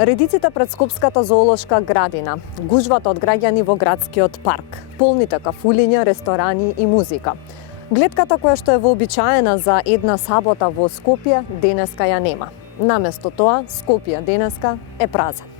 Редиците пред Скопската зоолошка градина, гужвата од граѓани во градскиот парк, полните кафулиња, ресторани и музика. Гледката која што е вообичаена за една сабота во Скопје, денеска ја нема. Наместо тоа, Скопје денеска е празен.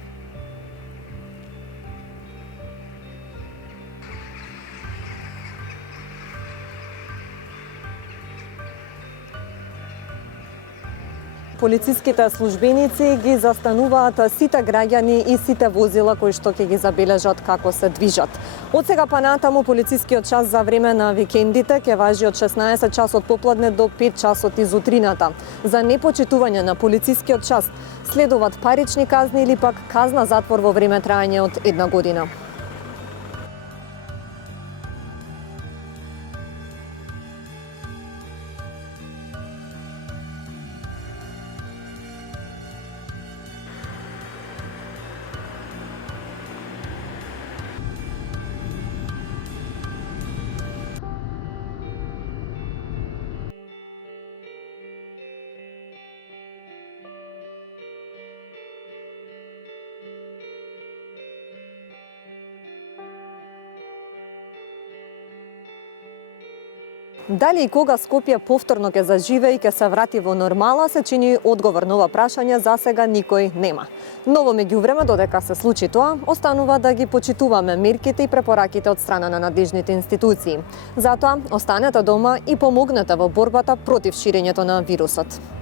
Полициските службеници ги застануваат сите граѓани и сите возила кои што ќе ги забележат како се движат. Од сега па натаму полицискиот час за време на викендите ќе важи од 16 часот попладне до 5 часот изутрината. За непочитување на полицискиот час следуваат парични казни или пак казна затвор во време траење од 1 година. Дали и кога Скопје повторно ќе заживее и ќе се врати во нормала, се чини одговор на ова прашање за сега никој нема. Но во меѓувреме, додека се случи тоа, останува да ги почитуваме мерките и препораките од страна на надежните институции. Затоа, останете дома и помогнете во борбата против ширењето на вирусот.